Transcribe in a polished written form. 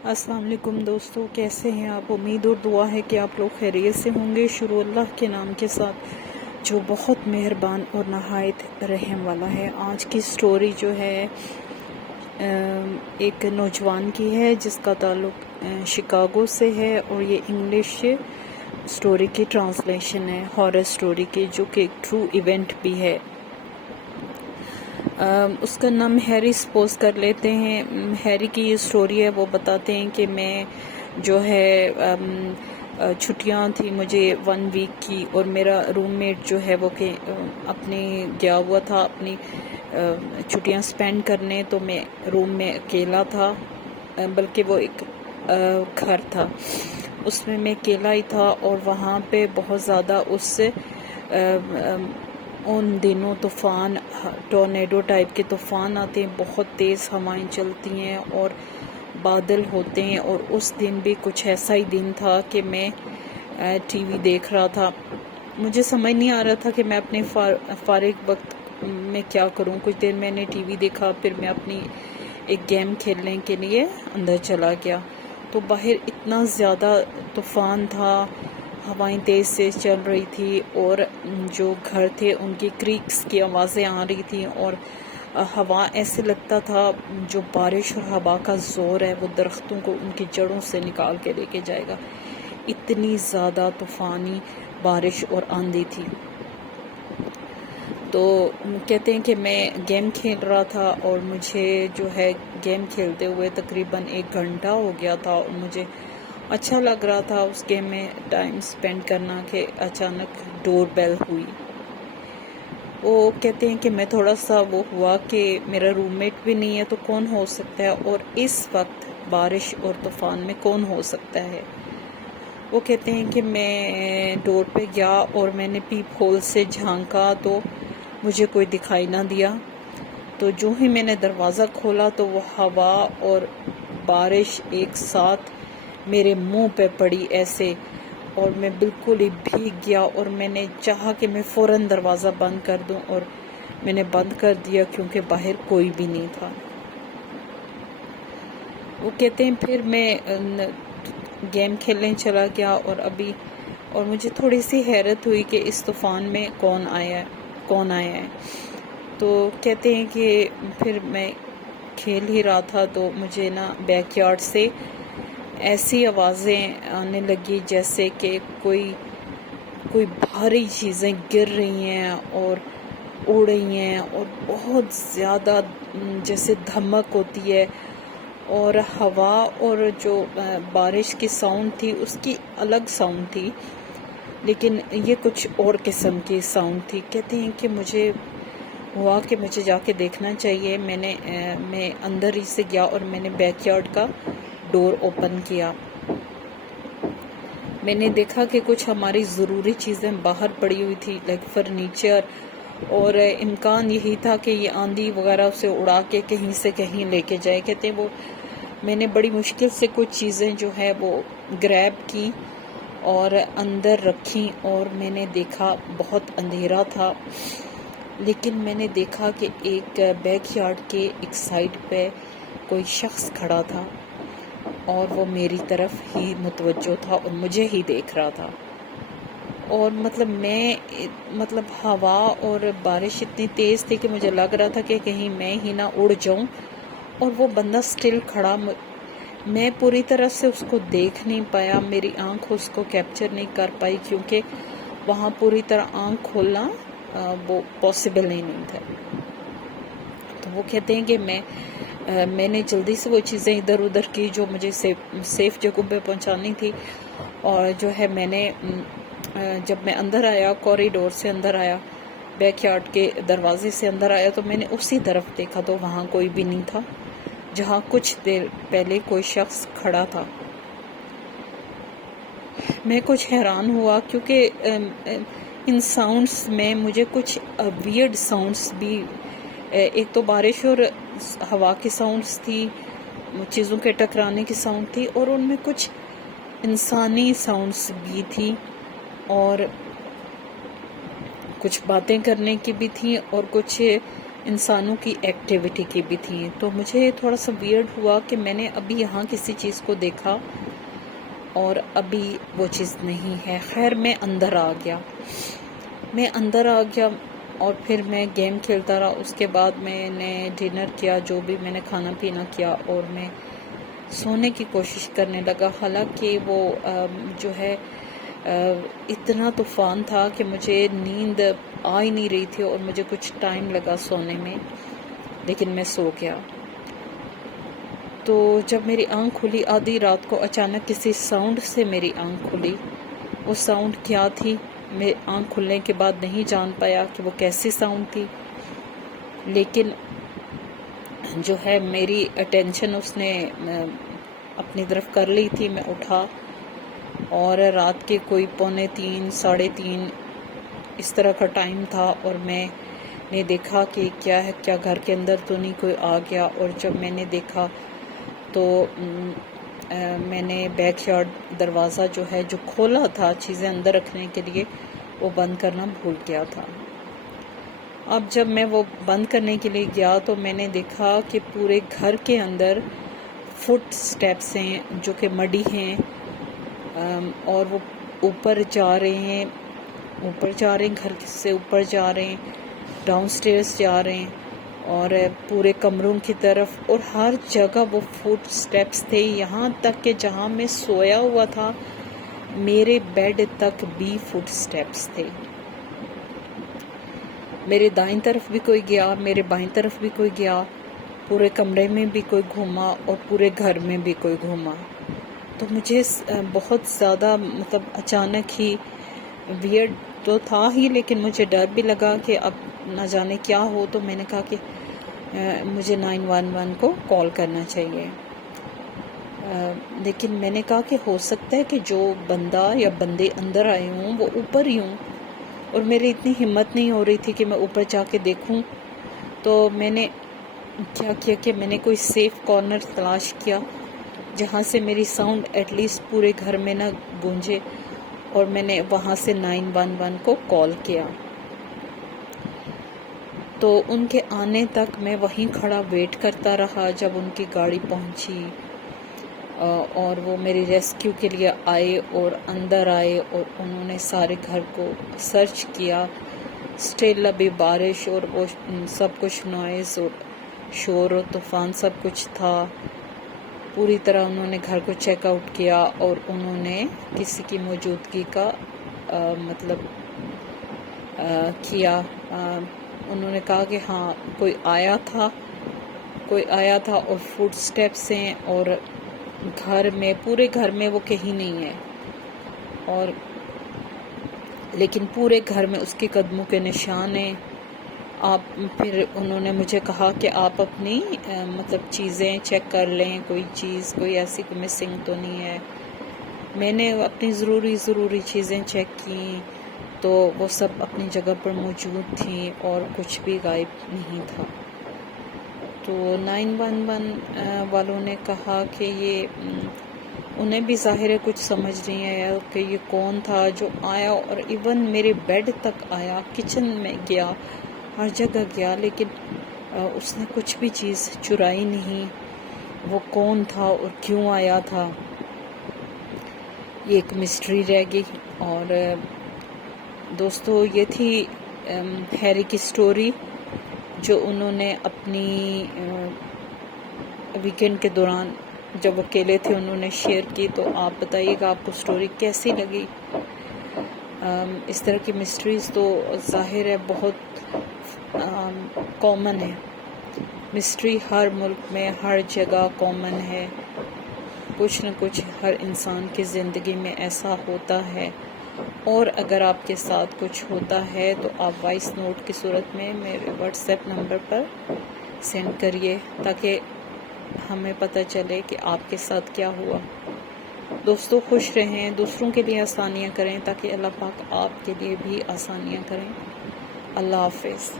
अस्सलाम वालेकुम दोस्तों, कैसे हैं आप। उम्मीद और दुआ है कि आप लोग खैरियत से होंगे। शुरू अल्लाह के नाम के साथ जो बहुत मेहरबान और नहायत रहम वाला है। आज की स्टोरी जो है एक नौजवान की है जिसका ताल्लुक शिकागो से है और ये इंग्लिश स्टोरी की ट्रांसलेशन है, हॉरर स्टोरी की, जो कि एक ट्रू इवेंट भी है। उसका नाम हैरी सपोज कर लेते हैं। हैरी की ये स्टोरी है। वो बताते हैं कि मैं जो है छुट्टियां थी मुझे 1 वीक की, और मेरा रूममेट जो है वो कि अपने गया हुआ था अपनी छुट्टियां स्पेंड करने। तो मैं रूम में अकेला था, बल्कि वो एक घर था, उसमें मैं अकेला ही था। और वहाँ पे बहुत ज़्यादा उससे उन दिनों तूफ़ान, टॉर्नेडो टाइप के तूफ़ान आते हैं, बहुत तेज़ हवाएं चलती हैं और बादल होते हैं। और उस दिन भी कुछ ऐसा ही दिन था कि मैं टीवी देख रहा था। मुझे समझ नहीं आ रहा था कि मैं अपने फारिग वक्त में क्या करूं। कुछ देर मैंने टीवी देखा, फिर मैं अपनी एक गेम खेलने के लिए अंदर चला गया। तो बाहर इतना ज़्यादा तूफ़ान था, हवाएं तेज़ से चल रही थी, और जो घर थे उनकी क्रीक्स की आवाज़ें आ रही थी। और हवा ऐसे लगता था जो बारिश और हवा का ज़ोर है वो दरख्तों को उनकी जड़ों से निकाल के लेके जाएगा। इतनी ज़्यादा तूफ़ानी बारिश और आंधी थी। तो कहते हैं कि मैं गेम खेल रहा था और मुझे जो है गेम खेलते हुए तकरीबन 1 घंटा हो गया था, और मुझे अच्छा लग रहा था उस गेम में टाइम स्पेंड करना कि अचानक डोर बेल हुई। वो कहते हैं कि मैं थोड़ा सा वो हुआ कि मेरा रूममेट भी नहीं है तो कौन हो सकता है, और इस वक्त बारिश और तूफ़ान में कौन हो सकता है। वो कहते हैं कि मैं डोर पे गया और मैंने पीप होल से झांका तो मुझे कोई दिखाई ना दिया। तो जो ही मैंने दरवाज़ा खोला तो वो हवा और बारिश एक साथ मेरे मुंह पे पड़ी ऐसे, और मैं बिल्कुल ही भीग गया। और मैंने चाहा कि मैं फ़ौरन दरवाज़ा बंद कर दूं, और मैंने बंद कर दिया क्योंकि बाहर कोई भी नहीं था। वो कहते हैं फिर मैं गेम खेलने चला गया, और मुझे थोड़ी सी हैरत हुई कि इस तूफ़ान में कौन आया है। तो कहते हैं कि फिर मैं खेल ही रहा था तो मुझे ना बैकयार्ड से ऐसी आवाज़ें आने लगी जैसे कि कोई भारी चीज़ें गिर रही हैं और उड़ रही हैं, और बहुत ज़्यादा जैसे धमक होती है। और हवा और जो बारिश की साउंड थी उसकी अलग साउंड थी, लेकिन ये कुछ और किस्म की साउंड थी। कहते हैं कि मुझे हुआ कि मुझे जाके देखना चाहिए। मैं अंदर ही से गया और मैंने बैकयार्ड का डोर ओपन किया। मैंने देखा कि कुछ हमारी ज़रूरी चीज़ें बाहर पड़ी हुई थी, लाइक फर्नीचर, और इम्कान यही था कि ये आंधी वगैरह उसे उड़ा के कहीं से कहीं लेके जाए। कहते हैं वो मैंने बड़ी मुश्किल से कुछ चीज़ें जो है वो ग्रैब की और अंदर रखी, और मैंने देखा बहुत अंधेरा था, लेकिन मैंने देखा कि एक बैकयार्ड के एक साइड पे कोई शख्स खड़ा था, और वो मेरी तरफ ही मुतवज्जो था और मुझे ही देख रहा था। और मतलब हवा और बारिश इतनी तेज़ थी कि मुझे लग रहा था कि कहीं मैं ही ना उड़ जाऊं। और वो बंदा स्टिल खड़ा, मैं पूरी तरह से उसको देख नहीं पाया, मेरी आंख उसको कैप्चर नहीं कर पाई, क्योंकि वहाँ पूरी तरह आंख खोलना वो पॉसिबल ही नहीं था। तो वो कहते हैं कि मैंने जल्दी से वो चीज़ें इधर उधर की जो मुझे सेफ जगहों पे पहुंचानी थी। और जो है मैंने जब मैं अंदर आया, कॉरिडोर से अंदर आया, बैकयार्ड के दरवाजे से अंदर आया, तो मैंने उसी तरफ देखा तो वहाँ कोई भी नहीं था जहाँ कुछ देर पहले कोई शख्स खड़ा था। मैं कुछ हैरान हुआ क्योंकि इन साउंड्स में मुझे कुछ वियर्ड साउंड्स भी, एक तो बारिश और हवा की साउंड्स थी, चीज़ों के टकराने की साउंड थी, और उनमें कुछ इंसानी साउंड्स भी थी, और कुछ बातें करने की भी थी, और कुछ انسانوں کی ایکٹیویٹی کی بھی تھیں. تو مجھے تھوڑا سا ویئرڈ ہوا کہ میں نے ابھی یہاں کسی چیز کو دیکھا اور ابھی وہ چیز نہیں ہے. خیر میں اندر آ گیا اور پھر میں گیم کھیلتا رہا. اس کے بعد میں نے ڈنر کیا، جو بھی میں نے کھانا پینا کیا، اور میں سونے کی کوشش کرنے لگا. حالانکہ وہ جو ہے اتنا طوفان تھا کہ مجھے نیند آ ہی نہیں رہی تھی اور مجھے کچھ ٹائم لگا سونے میں، لیکن میں سو گیا. تو جب میری آنکھ کھلی آدھی رات کو، اچانک کسی ساؤنڈ سے میری آنکھ کھلی. وہ ساؤنڈ کیا تھی میں آنکھ کھلنے کے بعد نہیں جان پایا کہ وہ کیسی ساؤنڈ تھی، لیکن جو ہے میری اٹینشن اس نے اپنی طرف کر لی تھی. میں اٹھا اور رات کے کوئی 2:45 3:30 اس طرح کا ٹائم تھا، اور میں نے دیکھا کہ کیا ہے، کیا گھر کے اندر تو نہیں کوئی آ گیا. اور جب میں نے دیکھا تو میں نے بیک یارڈ دروازہ جو ہے جو کھولا تھا چیزیں اندر رکھنے کے لیے، وہ بند کرنا بھول گیا تھا. اب جب میں وہ بند کرنے کے لیے گیا تو میں نے دیکھا کہ پورے گھر کے اندر فٹ سٹیپس ہیں جو کہ مڈی ہیں، اور وہ اوپر جا رہے ہیں، گھر سے اوپر جا رہے ہیں، ڈاؤن سٹیئرز جا رہے ہیں، اور پورے کمروں کی طرف، اور ہر جگہ وہ فٹ سٹیپس تھے. یہاں تک کہ جہاں میں سویا ہوا تھا میرے بیڈ تک بھی فٹ سٹیپس تھے. میرے دائیں طرف بھی کوئی گیا، میرے بائیں طرف بھی کوئی گیا، پورے کمرے میں بھی کوئی گھوما، اور پورے گھر میں بھی کوئی گھوما. تو مجھے بہت زیادہ مطلب اچانک ہی ویئرڈ تو تھا ہی، لیکن مجھے ڈر بھی لگا کہ اب نہ جانے کیا ہو. تو میں نے کہا کہ مجھے 911 کو کال کرنا چاہیے. لیکن میں نے کہا کہ ہو سکتا ہے کہ جو بندہ یا بندے اندر آئے ہوں وہ اوپر ہی ہوں، اور میری اتنی ہمت نہیں ہو رہی تھی کہ میں اوپر جا کے دیکھوں. تو میں نے کیا کیا کہ میں نے کوئی سیف کارنر تلاش کیا جہاں سے میری ساؤنڈ ایٹ لیسٹ پورے گھر میں نہ گونجے، اور میں نے وہاں سے 911 کو کال کیا. تو ان کے آنے تک میں وہیں کھڑا ویٹ کرتا رہا. جب ان کی گاڑی پہنچی اور وہ میری ریسکیو کے لیے آئے اور اندر آئے، اور انہوں نے سارے گھر کو سرچ کیا. اسٹل ابھی بارش اور وہ سب کچھ نوائز اور شور اور طوفان سب کچھ تھا. پوری طرح انہوں نے گھر کو چیک آؤٹ کیا، اور انہوں نے کسی کی موجودگی کا مطلب کیا. انہوں نے کہا کہ ہاں کوئی آیا تھا اور فٹ سٹیپس ہیں، اور پورے گھر میں وہ کہیں نہیں ہے، اور لیکن پورے گھر میں اس کے قدموں کے نشان ہیں. پھر انہوں نے مجھے کہا کہ آپ اپنی مطلب چیزیں چیک کر لیں، کوئی ایسی کوئی مسنگ تو نہیں ہے. میں نے اپنی ضروری چیزیں چیک کی تو وہ سب اپنی جگہ پر موجود تھیں، اور کچھ بھی غائب نہیں تھا. تو 911 والوں نے کہا کہ یہ انہیں بھی ظاہر ہے کچھ سمجھ نہیں آیا کہ یہ کون تھا جو آیا، اور ایون میرے بیڈ تک آیا، کچن میں گیا، ہر جگہ گیا، لیکن اس نے کچھ بھی چیز چرائی نہیں. وہ کون تھا اور کیوں آیا تھا، یہ ایک مسٹری رہ گئی. اور دوستو یہ تھی ہیری کی سٹوری جو انہوں نے اپنی ویکینڈ کے دوران جب اکیلے تھے انہوں نے شیئر کی. تو آپ بتائیے گا آپ کو سٹوری کیسی لگی. اس طرح کی مسٹریز تو ظاہر ہے بہت کامن ہے. مسٹری ہر ملک میں ہر جگہ کامن ہے. کچھ نہ کچھ ہر انسان کی زندگی میں ایسا ہوتا ہے. اور اگر آپ کے ساتھ کچھ ہوتا ہے تو آپ وائس نوٹ کی صورت میں میرے واٹس ایپ نمبر پر سینڈ کریے تاکہ ہمیں پتہ چلے کہ آپ کے ساتھ کیا ہوا. دوستو خوش رہیں، دوسروں کے لیے آسانیاں کریں تاکہ اللہ پاک آپ کے لیے بھی آسانیاں کریں. اللہ حافظ.